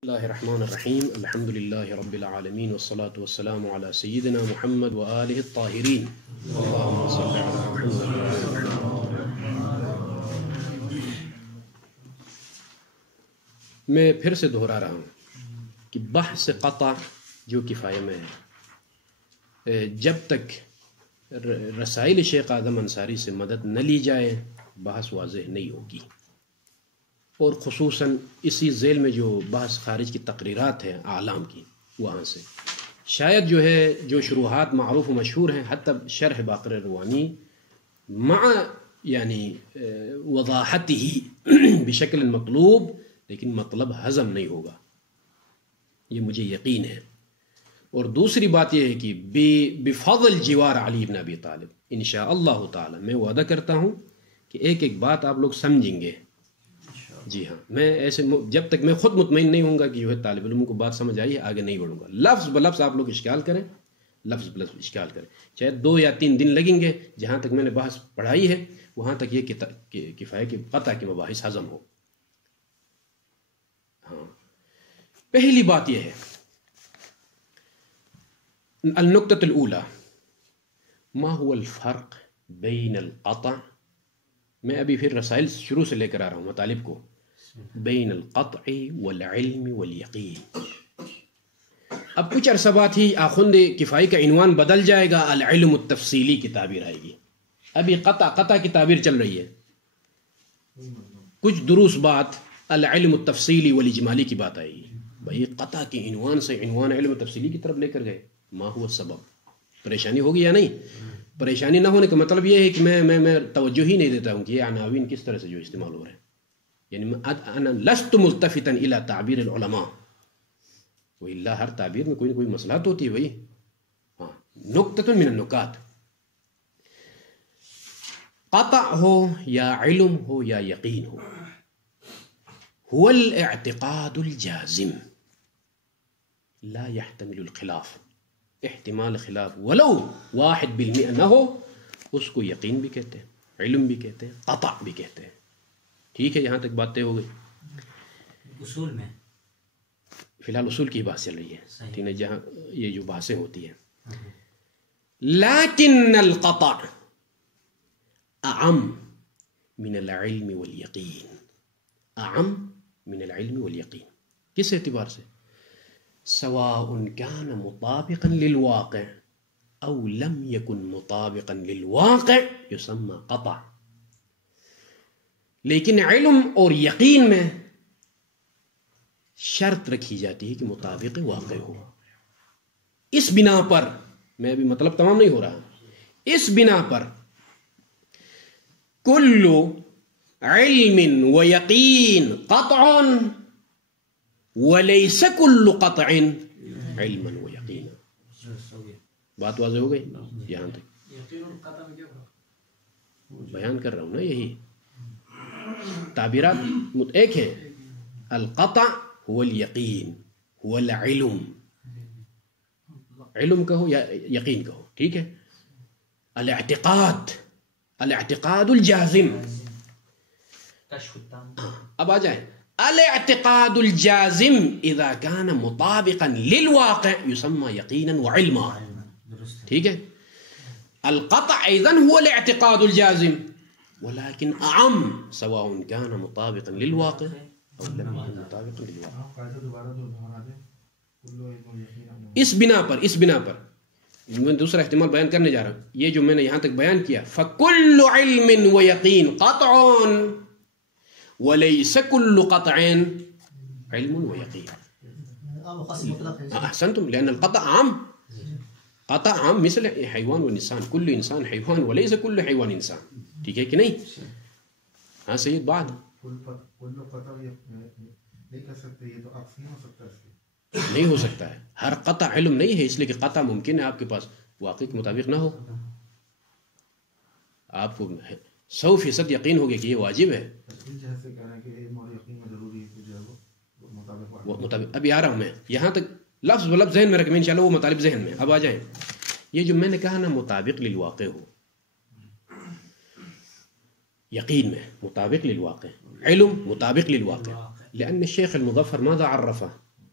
اللہ الرحمن الرحیم الحمد للہ رب العالمین والصلاة والسلام علی سیدنا محمد وآلہ الطاہرین اللہم صل علی محمد۔ میں پھر سے دہرا رہا ہوں کہ بحث قطع جو کفایہ میں ہے، جب تک رسائل شیخ اعظم انصاری سے مدد نہ لی جائے بحث واضح نہیں ہوگی، اور خصوصاً اسی ذیل میں جو بحث خارج کی تقریرات ہیں اعلام کی، وہاں سے شاید جو شروحات معروف و مشہور ہیں، حتی شرح باقر روانی مع وضاحته بشکل مطلوب، لیکن مطلب ہضم نہیں ہوگا، یہ مجھے یقین ہے۔ اور دوسری بات یہ ہے کہ بفضل جوار علی بن ابی طالب انشاءاللہ تعالی میں وعدہ کرتا ہوں کہ ایک ایک بات آپ لوگ سمجھیں گے۔ جی ہاں، میں ایسے جب تک میں خود مطمئن نہیں ہوں گا کہ جو ہے طالب علموں کو بات سمجھ آئی ہے، آگے نہیں بڑھوں گا۔ لفظ بلفظ آپ لوگ اشکال کریں، لفظ بلفظ اشکال کریں، چاہے 2 یا 3 دن لگیں گے، جہاں تک میں نے بحث پڑھائی ہے وہاں تک یہ کفایہ کہ قطع کے مباحث ہضم ہو۔ ہاں، پہلی بات یہ ہے، النقطة الأولى ما هو الفرق بین القطع، میں ابھی پھر رسائل شروع سے لے کر آ رہا ہوں مطالب کو، بین القطع والعلم والیقین۔ اب کچھ عرصہ بعد ہی آخوند کفائی کا عنوان بدل جائے گا، العلم التفصیلی کی تعبیر آئے گی۔ ابھی قطع کی تعبیر چل رہی ہے، کچھ دروس بعد العلم التفصیلی والاجمالی کی بات آئے گی۔ بھئی قطع کے عنوان سے عنوان علم تفصیلی کی طرف لے کر گئے، ما ہوا السبب؟ پریشانی ہوگی یا نہیں؟ پریشانی نہ ہونے کا مطلب یہ ہے کہ میں توجہ ہی نہیں دیتا ہوں کہ یہ عناوین کس طرح سے جو استعمال ہو رہے ہیں، یعنی انا لست ملتفتا الى تعبیر العلماء، وإلا ہر تعبیر میں کوئی نہ کوئی مصلحت ہوتی ہے۔ بھائی ہاں، نکتۃ من النکات، قطع ہو یا علم ہو یا یقین ہو، هو الاعتقاد الجازم لا يحتمل الخلاف، احتمال خلاف ولو 1% نہ ہو، اس کو یقین بھی کہتے ہیں، علم بھی کہتے ہیں، قطع بھی کہتے ہیں۔ ٹھیک ہے، یہاں تک بات طے ہو گئی۔ اصول میں فی الحال اصول کی بات چل رہی ہے، ٹھیک ہے، جہاں یہ جو بحثیں ہوتی ہیں۔ لیکن القطع اعم من العلم والیقین، اعم من العلم والیقین، کس اعتبار سے؟ سواء كان مطابقا للواقع او لم يكن مطابقا للواقع يسمى قطع۔ لیکن علم اور یقین میں شرط رکھی جاتی ہے کہ مطابق واقع ہو۔ اس بنا پر، میں ابھی مطلب تمام نہیں ہو رہا، اس بنا پر کل علم و یقین قطع ولیس کل قطع علما و یقینا۔ بات واضح ہو گئی یہاں تک؟ بیان کر رہا ہوں نا، یہی تعبیرات ایک ہے، القطع هو الیقین، هو العلم، علم کہو یا یقین کہو، ٹھیک ہے۔ الاعتقاد، الاعتقاد الجازم، اب آ جائیں، الاعتقاد الجازم اذا كان مطابقا للواقع يسمى يقينا وعلما، ٹھیک ہے۔ القطع اذن هو الاعتقاد الجازم ولكن اعم، سواء كان مطابقا للواقع او لم يكن مطابقا للواقع۔ اس بنا پر میں دوسرا احتمال بیان کرنے جا رہا ہوں، یہ جو میں نے یہاں تک بیان کیا، فكل علم ويقين قطع وليس كل قطع علم ويقين۔ احسنتم، لان القطع عام، قطع عام مثل حیوان و انسان، کل انسان حیوان وليس كل حیوان انسان، ٹھیک ہے کہ نہیں؟ ہاں سید بعد نہیں ہو سکتا ہے، ہر قطع علم نہیں ہے، اس لیے کہ قطع ممکن ہے آپ کے پاس واقع کے مطابق نہ ہو، آپ کو 100% یقین ہو گیا کہ یہ واجب ہے، وہ مطابق۔ ابھی آ رہا ہوں میں یہاں تک، لفظ و لفظ ذہن میں رکھیں انشاءاللہ، وہ مطالب ذہن میں۔ اب آ جائیں، یہ جو میں نے کہا نا مطابق للواقع ہو، یقین میں مطابق للواقع، علم مطابق للواقع، لأن الشيخ المظفر ماذا عرفه؟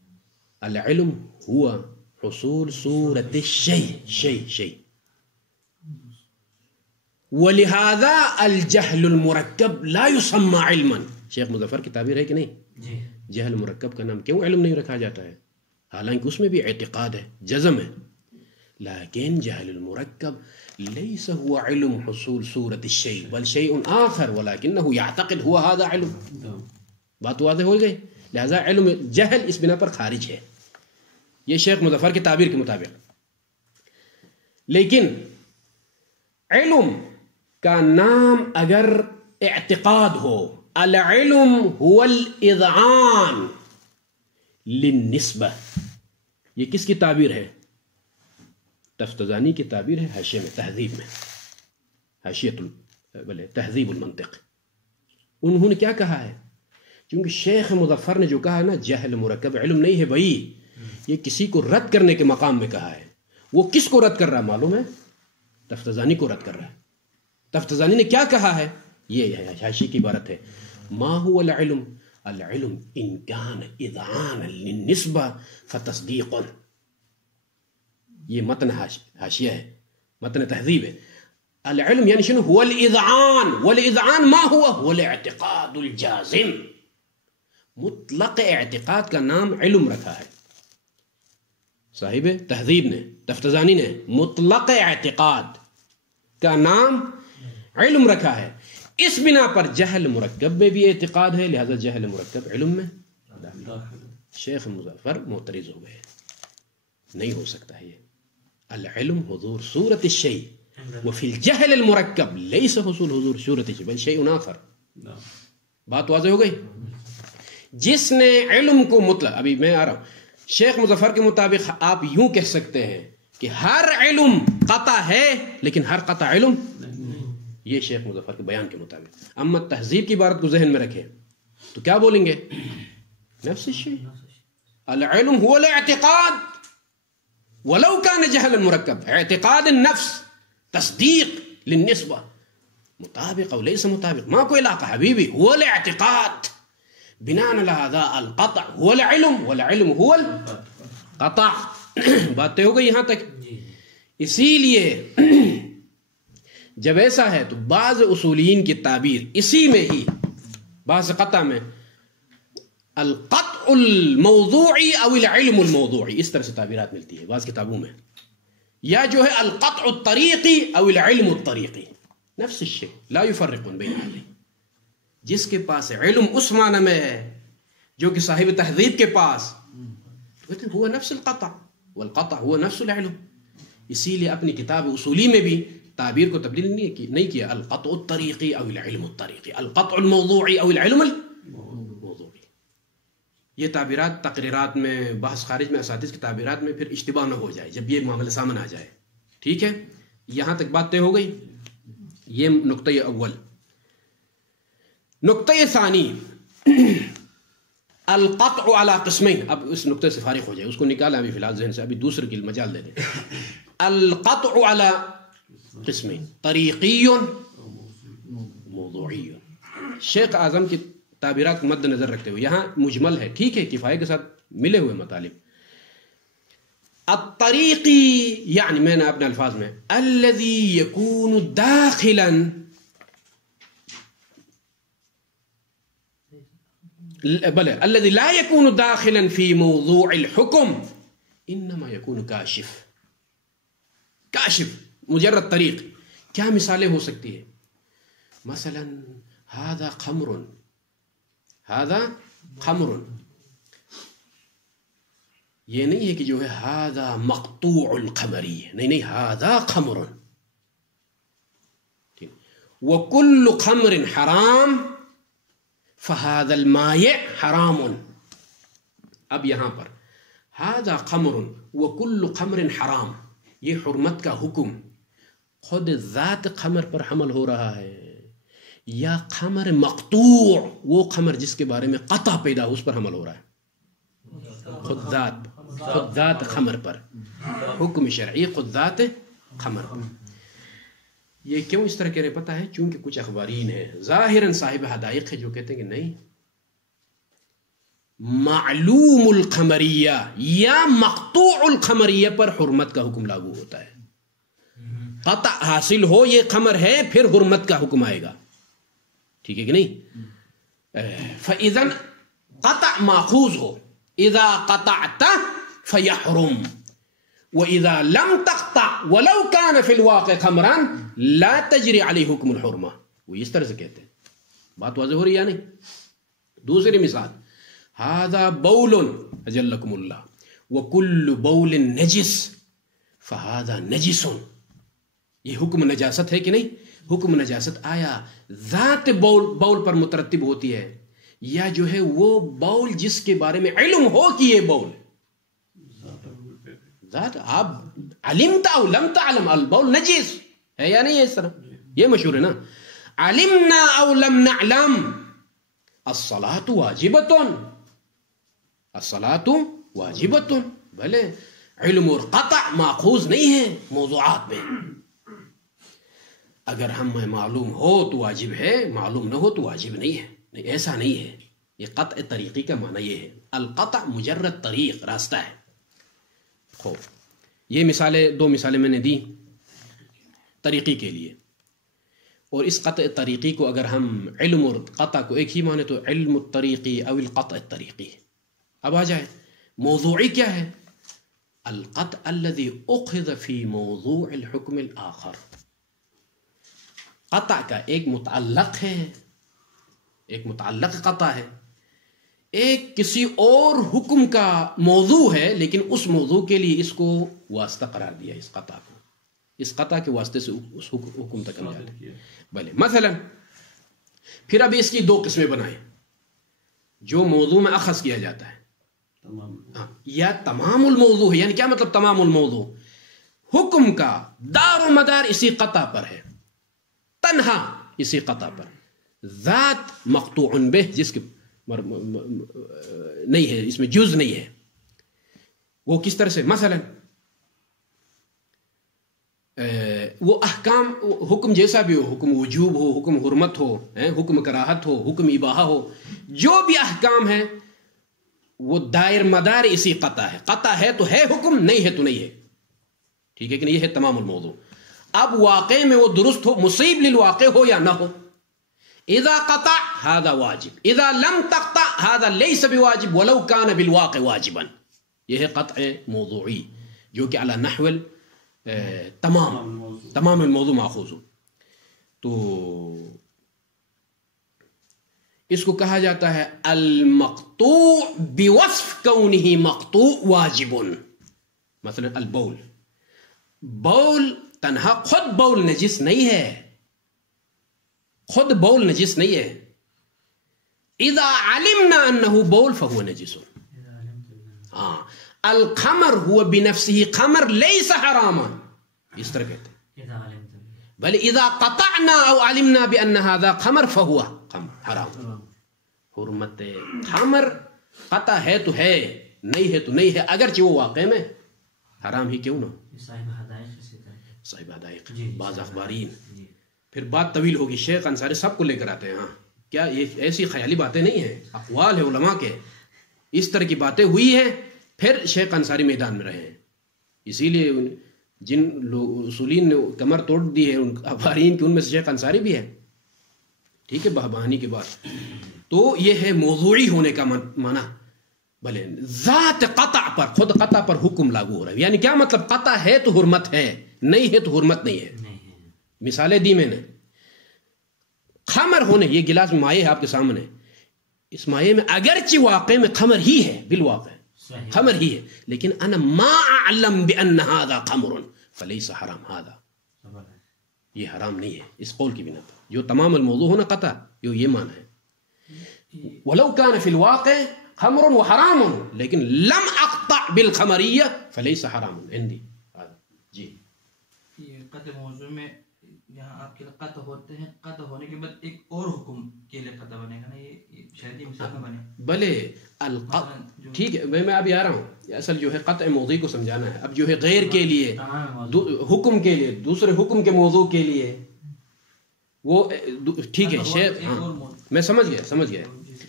العلم هو حصول صورة الشيء ولهذا الجهل المرکب لا يسمى علما. شیخ مظفر کی تعبیر ہے کہ نہیں؟ جہل مرکب کا نام کیوں علم نہیں رکھا جاتا ہے؟ حالانکہ اس میں بھی اعتقاد ہے، جزم ہے، لیکن جہل المرکب ليس هو علم حصول صورة الشيء بل شيء آخر ولكنه يعتقد هو هذا علم. بات واضح ہو گئی؟ لہذا علم جہل اس بنا پر خارج ہے، یہ شیخ مظفر کی تعبیر کے مطابق. لیکن علم کا نام اگر اعتقاد ہو، العلم هو الاذعان للنسبہ، یہ کس کی تعبیر ہے؟ تفتزانی کی تعبیر ہے حاشیہ میں، تہذیب میں، حاشیہ تہذیب المنطق. انہوں نے کیا کہا ہے؟ کیونکہ شیخ مظفر نے جو کہا ہے نا جہل مرکب علم نہیں ہے بھائی، یہ کسی کو رد کرنے کے مقام میں کہا ہے. وہ کس کو رد کر رہا ہے معلوم ہے؟ تفتزانی کو رد کر رہا ہے. تفتزانی نے کیا کہا ہے؟ یہ حاشیہ کی عبارت ہے، ما هو العلم؟ العلم ان كان اذعانا للنسبة فتصديق. یہ متن حاشیہ ہے، متن تہذیب ہے. العلم یعنی شنو؟ هو الاذعان، والاذعان ما هو الاعتقاد الجازم. مطلق اعتقاد کا نام علم رکھا ہے صاحب تہذیب نے، تفتزانی نے مطلق اعتقاد کا نام علم رکھا ہے. اس بنا پر جہل مرکب میں بھی اعتقاد ہے، لہذا جہل مرکب علم میں. شیخ مظفر معترض ہو گئے، نہیں ہو سکتا ہے یہ. العلم حضور صورت الشيء وفي الجهل المركب ليس حصول حضور صورت الشيء بل شيء آخر. بات واضح ہو گئی؟ جس نے علم کو مطلق، ابھی میں آ رہا ہوں، شیخ مظفر کے مطابق آپ یوں کہہ سکتے ہیں کہ ہر علم قطع ہے لیکن ہر قطع علم، یہ شیخ مظفر کے بیان کے مطابق. اما تہذیب کی عبارت کو ذہن میں رکھیں تو کیا بولیں گے؟ نفس الشيء. العلم هو الاعتقاد ولو كان جهلا مركب، اعتقاد النفس، تصدیق للنسبة، مطابق او ليس مطابق ما کوئی علاقہ حبیبی. هو الاعتقاد بناء على هذا القطع هو العلم والعلم هو القطع. باتیں ہو گئی یہاں تک؟ اسی لیے جب ایسا ہے تو بعض اصولین کی تعبیر اسی میں ہی، بعض قطع میں القطع الموضوعی او العلم الموضوعی، اس طرح سے تعبیرات ملتی ہے بعض کتابوں میں. یا جو ہے القطع الطریقی او العلم الطریقی، نفس الشيء لا يفرقون بین علیہ. جس کے پاس علم اس معنی میں ہے جو کہ صاحب تہذیب کے پاس، وہ نفس القطع والقطع هو نفس العلم. اسی لیے اپنی کتاب اصولی میں بھی تعبیر کو تبدیل نہیں کیا، القطع الطریقی او العلم الطریقی، القطع الموضوعی او العلم الموضوعی. یہ تعبیرات تقریرات میں، بحث خارج میں، اساتذہ کی تعبیرات میں پھر اشتباہ نہ ہو جائے جب یہ معاملہ سامنے آ جائے. ٹھیک ہے، یہاں تک بات طے ہو گئی. یہ نقطہ اول. نقطہ ثانی، القطع على قسمین. اب اس نقطے سے فارغ ہو جائے، اس کو نکالا ابھی فی الحال ذہن سے، ابھی دوسرے کی مجال دے دیں. القطع على قسمین، طریقی موضوعی. شیخ اعظم کی تعبیرات کو مد نظر رکھتے ہوئے یہاں مجمل ہے، ٹھیک ہے، کفایہ کے ساتھ ملے ہوئے مطالب. الطریقی یعنی میں نے اپنے الفاظ میں الذي يكون داخلا بلے الذي لا يكون داخلا في موضوع الحكم انما يكون كاشف. کاشف مجرد طریق. کیا مثالیں ہو سکتی ہے؟ مثلا هذا خمر، هذا خمر. یہ نہیں ہے کہ جو ہے هذا مقطوع الخمری، نہیں، هذا خمر. وكل خمر حرام فهذا المائع حرام. اب یہاں پر هذا خمر وكل خمر حرام، یہ حرمت کا حکم خود ذات خمر پر حمل ہو رہا ہے یا خمر مقطوع، وہ خمر جس کے بارے میں قطع پیدا ہو، اس پر حمل ہو رہا ہے؟ خود ذات خمر پر حکم شرعی، خود ذات خمر پر. یہ کیوں اس طرح کہہ رہے پتہ ہے؟ چونکہ کچھ اخبارین ہیں ظاہراً صاحب حدائق ہے جو کہتے ہیں کہ نہیں، معلوم القمریہ یا مقطوع القمریہ پر حرمت کا حکم لاگو ہوتا ہے. قطع حاصل ہو یہ قمر ہے پھر حرمت کا حکم آئے گا. ٹھیک ہے کہ نہیں؟ فَإِذَنْ قطع ماخوذ ہو اذا قطعت فيحرم واذا لم تقطع ولو كان في الواقع خمرا لا تجري عليه حكم الحرمه. وہ اس طرح سے کہتے ہیں. بات واضح ہو رہی ہے یا نہیں؟ دوسری مثال هذا بول اجلکم اللہ وكل بول نجس فهذا نجس. یہ حکم نجاست ہے کہ نہیں؟ حکم نجاست آیا ذات بول پر مترتب ہوتی ہے یا جو ہے وہ بول جس کے بارے میں علم ہو کہ یہ بول ذات آپ علمت او لم تعلم البول نجس ہے یا نہیں ہے؟ اس طرح یہ مشہور ہے نا. علمنا او لم نعلم الصلاۃ واجبۃ الصلاۃ واجبۃ. بھلے علم اور قطع ماخوذ نہیں ہے موضوعات میں. اگر ہمیں معلوم ہو تو واجب ہے، معلوم نہ ہو تو واجب نہیں ہے. نہیں، ایسا نہیں ہے. یہ قطع طریقی کا معنی یہ ہے. القطع مجرد طریق، راستہ ہے. خوب یہ مثالیں، دو مثالیں میں نے دی طریقی کے لیے. اور اس قطع طریقی کو اگر ہم علم اور قطع کو ایک ہی مانے تو علم الطریقی او القطع الطریقی. اب آ جائے موضوعی کیا ہے؟ القطع الذي اخذ في موضوع الحكم الاخر. قطع کا ایک متعلق ہے، ایک متعلق قطع ہے، ایک کسی اور حکم کا موضوع ہے لیکن اس موضوع کے لیے اس کو واسطہ قرار دیا. اس قطع کو اس قطع کے واسطے سے اس حکم تک ہم جاتے. بھلے مثلا پھر اب اس کی دو قسمیں بنائیں. جو موضوع میں اخذ کیا جاتا ہے یا تمام الموضوع ہے. یعنی کیا مطلب تمام الموضوع؟ حکم کا دار و مدار اسی قطع پر ہے، تنہا اسی قطع پر. ذات مقطوع بہ جس کے نہیں ہے، اس میں جز نہیں ہے. وہ کس طرح سے؟ مثلا وہ احکام، حکم جیسا بھی ہو، حکم وجوب ہو، حکم حرمت ہو، حکم کراہت ہو، حکم اباحہ ہو، جو بھی احکام ہے وہ دائر مدار اسی قطع ہے. قطع ہے تو ہے حکم، نہیں ہے تو نہیں ہے. ٹھیک ہے کہ نہیں؟ یہ ہے تمام الموضوع. اب واقع میں وہ درست ہو، مصیب للواقع ہو یا نہ ہو. اذا قطع هذا واجب، اذا لم تقطع هذا ليس بواجب ولو كان بالواقع واجبا. یہ ہے قطع موضوعی جو کہ علی نحو تمام الموضوع ماخوذ ہو. تو اس کو کہا جاتا ہے المقطوع بوصف کونه مقطوع واجب. مثلا البول، بول تنہا خود بول نجس نہیں ہے، خود بول نجس نہیں ہے. اذا علمنا انه بول فهو نجس. الخمر هو بنفسه خمر ليس حراما. اس طرح کہتے ہیں. بل اذا قطعنا او علمنا بان هذا خمر فهو حرام. حرمت خمر قطع ہے تو ہے، نہیں ہے تو نہیں ہے، اگرچہ وہ واقع میں حرام ہی کیوں نہ ہو. صاحب حدائق، بعض اخبارین. پھر بات طویل ہوگی. شیخ انصاری سب کو لے کر آتے ہیں. ہاں کیا یہ ایسی خیالی باتیں نہیں ہیں، اقوال ہے علماء کے. اس طرح کی باتیں ہوئی ہیں پھر شیخ انصاری میدان میں رہے ہیں. اسی لیے جن اصولین نے کمر توڑ دی ہے ان اخبارین کی، ان میں سے شیخ انصاری بھی ہے. ٹھیک ہے، بہبہانی کے بعد. تو یہ ہے موضوعی ہونے کا معنی. بھلے ذات قطع پر، خود قطع پر حکم لاگو ہو رہا ہے. یعنی کیا مطلب؟ قطع ہے تو حرمت ہے، نہیں ہے تو حرمت نہیں ہے. مثالیں دی میں نے. خمر ہونے، یہ گلاس میں مائع ہے آپ کے سامنے، اس مائع میں اگرچہ واقع میں خمر ہی ہے، بالواقع خمر ہی ہے، لیکن انا ما اعلم بان هذا خمر فليس حرام. هذا یہ حرام نہیں ہے اس قول کی بنا پر. جو تمام الموضوع ہونا قطع، یہ معنی ہے. ولو كان في الواقع خمر وحرام لیکن لم اقطع بالخمریہ فليس حرام عندي. جی یہ قطع موضوع میں یہاں آپ کے قطع ہوتے ہیں، قطع ہونے کے بعد ایک اور حکم کے لیے قطع بنے گا نا، یہ شاید مثال نہ بنے. بھلے القطع ٹھیک ہے، میں ابھی آ رہا ہوں. اصل جو ہے قطع موضوعی کو سمجھانا ہے. اب جو ہے غیر کے لیے، حکم کے لیے، دوسرے حکم کے موضوع کے لیے وہ ٹھیک ہے. شیخ ہاں میں سمجھ گیا.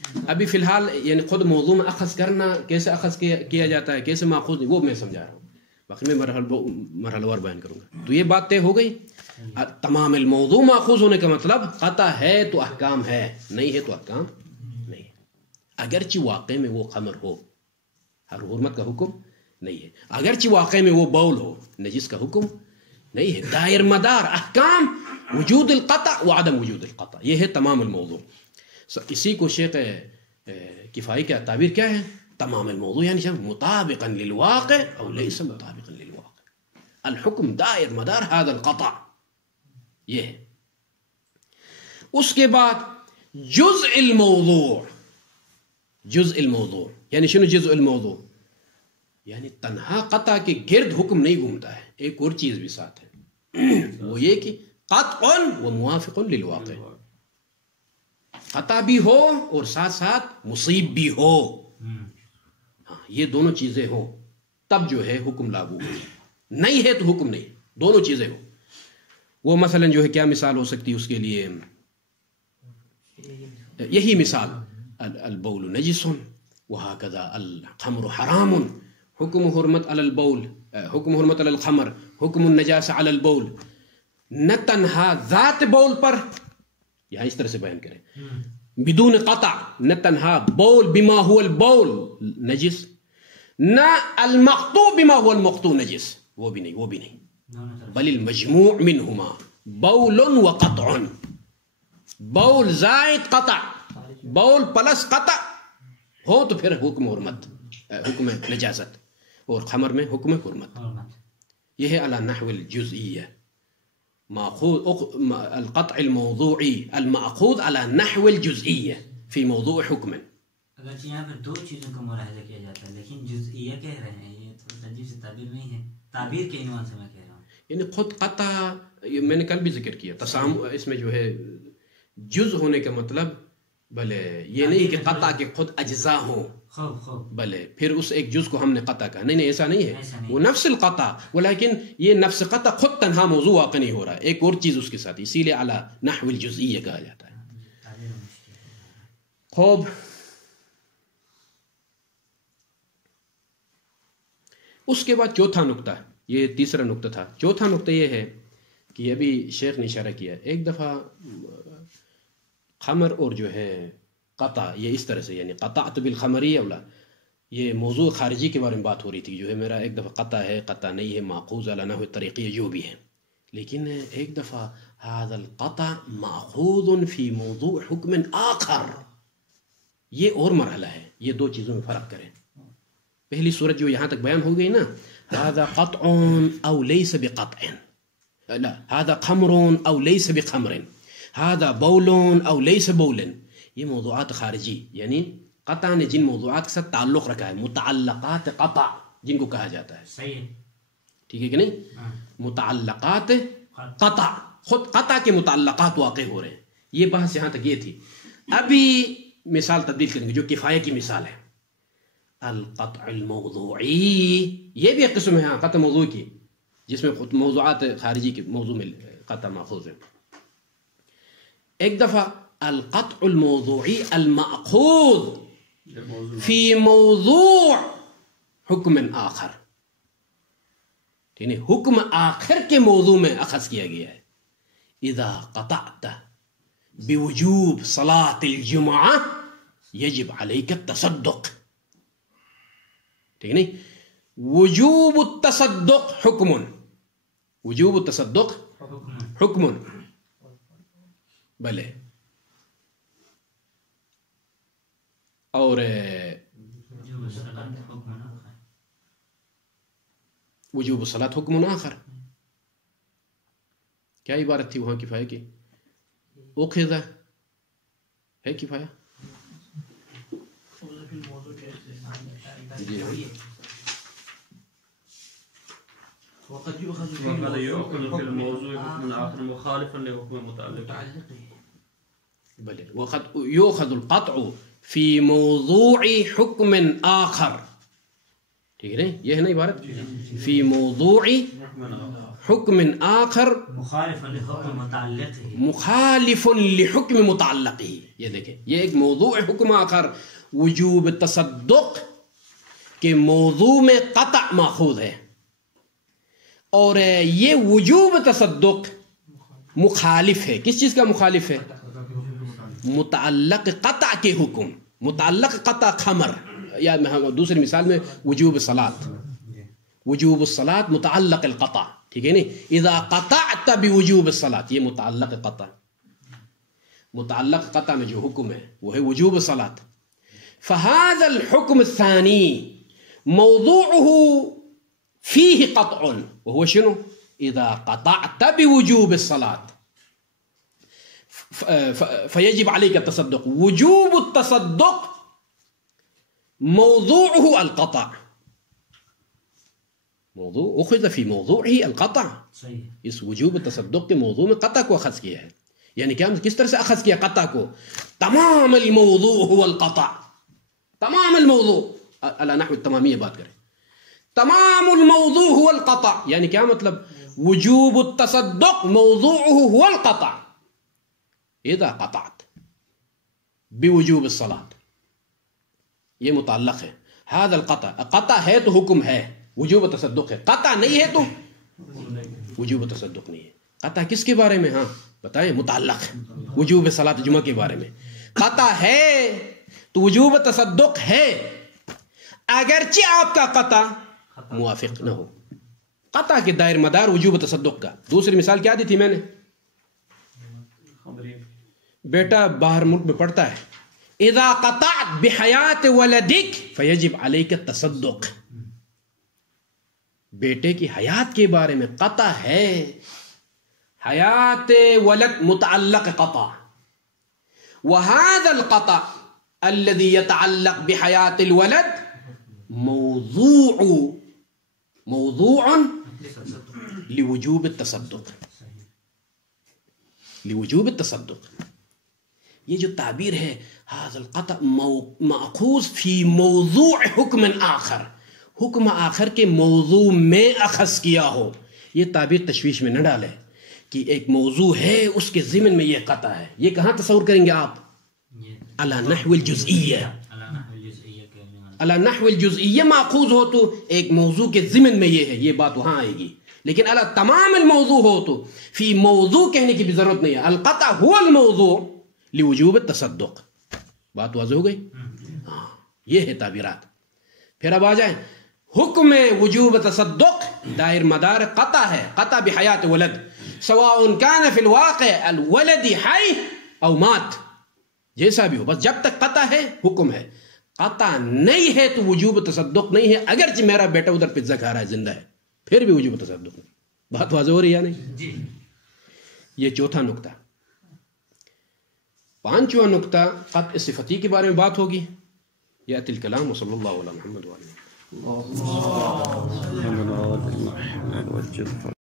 ابھی فی الحال یعنی خود موضوع میں اخذ کرنا کیسے اخذ کیا جاتا ہے، کیسے ماخوذ نہیں، وہ میں سمجھا رہا ہوں، باقی میں مرحلہ وار بیان کروں گا. تو یہ بات طے ہو گئی. تمام الموضوع ماخوذ ہونے کا مطلب قطع ہے تو احکام ہے، نہیں ہے تو احکام نہیں ہے. اگرچہ واقع میں وہ خمر ہو، ہر حرمت کا حکم نہیں ہے. اگرچہ واقع میں وہ بول ہو، نجس کا حکم نہیں ہے. دائر مدار احکام وجود القطع وعدم وجود القطع، یہ ہے تمام الموضوع. اسی کو شیخ کفائی کا تعبیر کیا ہے؟ تمام الموضوع یعنی مطابقا للواقع او ليس مطابقا للواقع، الحکم دائر مدار هذا القطع، یہ ہے. اس کے بعد جزء الموضوع. جزء الموضوع یعنی شنو جزء الموضوع؟ یعنی تنہا قطع کے گرد حکم نہیں گھومتا ہے، ایک اور چیز بھی ساتھ ہے، وہ یہ کہ قطع و موافق للواقع، قطع بھی ہو اور ساتھ ساتھ مصیب بھی ہو. ہاں یہ دونوں چیزیں ہوں تب جو ہے حکم لاگو ہو، نہیں ہے تو حکم نہیں، دونوں چیزیں ہوں. وہ مثلا جو ہے کیا مثال ہو سکتی ہے اس کے لیے؟ یہی مثال البول نجس وهكذا الخمر حرام، حکم حرمت علی البول، حکم حرمت علی الخمر، حکم النجاسہ علی البول. نہ تنہا ذات بول پر، یہاں اس طرح سے بیان کریں بدون قطع، نہ تنہا بول بما هو البول نجس، نہ المقطوع بما هو المقطوع نجس، وہ بھی نہیں، وہ بھی نہیں، بل المجموع منهما بول وقطع. بول زائد قطع، بول پلس قطع ہو تو پھر حکم حرمت، حکم نجاست، اور خمر میں حکم حرمت. یہ ہے علی نحو الجزئیہ، ماخوذ القطع الموضوعی المأخوذ على نحو الجزئیہ فی موضوع حکم. اگرچہ یہاں پر دو چیزوں کا ملاحظہ کیا جاتا ہے لیکن جزئیہ کہہ رہے ہیں، یہ تھوڑا عجیب سے تعبیر نہیں ہے، تعبیر کے عنوان سے میں کہہ رہا ہوں. یعنی خود قطع، میں نے کل بھی ذکر کیا، اس میں جو ہے جز ہونے کا مطلب بھلے یہ نہیں کہ قطع کے خود اجزاء ہوں، بھلے پھر اس ایک جز کو ہم نے قطع کہا، نہیں ایسا نہیں ہے، وہ نفس القطع، ولیکن یہ نفس قطع خود تنہا موضوع واقع نہیں ہو رہا ہے، ایک اور چیز اس کے ساتھ، اسی لیے علی نحو الجزئیہ کہا جاتا ہے. خوب، اس کے بعد چوتھا نقطہ، یہ تیسرا نقطہ تھا. چوتھا نقطہ یہ ہے کہ ابھی شیخ نے اشارہ کیا، ایک دفعہ خمر اور جو ہے قطع، یہ اس طرح سے یعنی قطعت بالخمری اولا، یہ موضوع خارجی کے بارے میں بات ہو رہی تھی، جو ہے میرا ایک دفعہ قطع ہے، قطع نہیں ہے، ماخوذ علی نحو الطریقیہ جو بھی ہے. لیکن ایک دفعہ هذا القطع ماخوذ فی موضوع حکم آخر، یہ اور مرحلہ ہے. یہ دو چیزوں میں فرق کریں. پہلی صورت جو یہاں تک بیان ہو گئی نا، هذا قطع او ليس بقطع، لا هذا خمر او ليس بخمر، هذا بول او ليس بول، یہ موضوعات خارجی، یعنی قطع نے جن موضوعات کے ساتھ تعلق رکھا ہے، متعلقات قطع جن کو کہا جاتا ہے. صحیح، ٹھیک ہے کہ نہیں؟ متعلقات قطع، خود قطع کے متعلقات واقع ہو رہے ہیں. یہ بحث یہاں تک یہ تھی. ابھی مثال تبدیل کریں گے جو کفایہ کی مثال ہے، القطع الموضوعی، یہ بھی ایک قسم ہے قطع موضوع کی، جس میں موضوعات خارجی کے موضوع میں قطع ماخوذ ہے. ایک دفعہ القطع الموضوعی المأخوذ فی موضوع حکم آخر، یعنی حکم آخر کے موضوع میں اخذ کیا گیا ہے. اذا قطعت بوجوب صلاة الجمعہ یجب علیک التصدق، ٹھیک نہیں؟ وجوب التصدق حکم، وجوب التصدق حکم، بلے، اور وجوب الصلاۃ حکم آخر. کیا عبارت تھی وہاں کفایہ کی؟ اخذ ہے کفایہ، جی ہاں. وقد يؤخذ في الموضوع حكم آخر مخالفا لحكم متعلق، بل وقد يؤخذ القطع في موضوع حكم آخر ٹھیک ہے یہ ہے نا عبارت فی موضوع حکم آخر مخالف لحکم متعلق ہی. یہ دیکھیں یہ ایک موضوع حکم آخر وجوب تصدق کے موضوع میں قطع ماخوذ ہے اور یہ وجوب تصدق مخالف ہے. کس چیز کا مخالف ہے؟ متعلق قطع کے حکم. متعلق قطع خمر یا دوسری مثال میں وجوب الصلاۃ. وجوب الصلاۃ متعلق القطع. ٹھیک ہے نہیں اذا قطعت بوجوب الصلاۃ یہ متعلق قطع. متعلق قطع میں جو حکم ہے وہ ہے وجوب الصلاۃ. فهذا الحكم الثاني موضوعه فيه قطع وهو شنو؟ اذا قطعت بوجوب الصلاة فيجب عليك التصدق. وجوب التصدق موضوعه القطع. موضوع اخذ في موضوعه القطع. اس وجوب التصدق کے موضوع میں قطع کو اخذ کیا ہے. یعنی کیا کس طرح سے اخذ کیا قطع کو؟ تمام الموضوع هو القطع. تمام الموضوع على نحو التمامیہ بات کریں. تمام الموضوع هو القطع یعنی کیا مطلب؟ وجوب التصدق موضوعه هو القطع اذا قطعت بوجوب الصلاة. یہ متعلق ہے. هذا القطع قطع ہے تو حکم ہے وجوب تصدق ہے. قطع نہیں ہے تو وجوب تصدق نہیں ہے. قطع کس کے بارے میں؟ ہاں بتائیں. متعلق وجوب صلاۃ جمعہ کے بارے میں. قطع ہے تو وجوب تصدق ہے اگرچہ آپ کا قطع موافق نہ ہو. قطع کے دائر مدار وجوب تصدق کا. دوسری مثال کیا دی تھی میں نے؟ بیٹا باہر ملک میں پڑھتا ہے. اذا قطعت بحیات ولدک فیجب علیک التصدق. بیٹے کی حیات کے بارے میں قطع ہے. حیات ولد متعلق قطع. وهذا القطع الذي يتعلق بحياة الولد موضوع لوجوب التصدق. لوجوب التصدق یہ جو تعبیر ہے هذا القطع مأخوذ في موضوع حکم آخر. حکم آخر کے موضوع میں اخذ کیا ہو. یہ تعبیر تشویش میں نہ ڈالے کہ ایک موضوع ہے اس کے ضمن میں یہ قطع ہے. یہ کہاں تصور کریں گے آپ؟ علی نحو الجزئیہ. علی نحو الجزئیہ ماخوذ ہو تو ایک موضوع کے ضمن میں یہ ہے یہ بات وہاں آئے گی. لیکن علی تمام الموضوع ہو تو فی موضوع کہنے کی بھی ضرورت نہیں ہے. القطع هو الموضوع لوجوب التصدق. بات واضح ہو گئی؟ ہاں یہ ہے تعبیرات. پھر اب آ جائیں حکم وجوب تصدق دائر مدار قطع ہے. قطع بحیات ولد سواء كان في الواقع الولد حي او مات. جیسا بھی ہو بس جب تک قطع ہے حکم ہے. قطع نہیں ہے تو وجوب تصدق نہیں ہے اگرچہ میرا بیٹا ادھر پزا کھا رہا ہے زندہ ہے پھر بھی وجوب تصدق نہیں. بات واضح ہو رہی ہے نہیں؟ یہ چوتھا نقطہ. پانچواں نقطہ قطع صفتی کے بارے میں بات ہوگی. یأتی الکلام وصلی اللہ علی محمد وعلی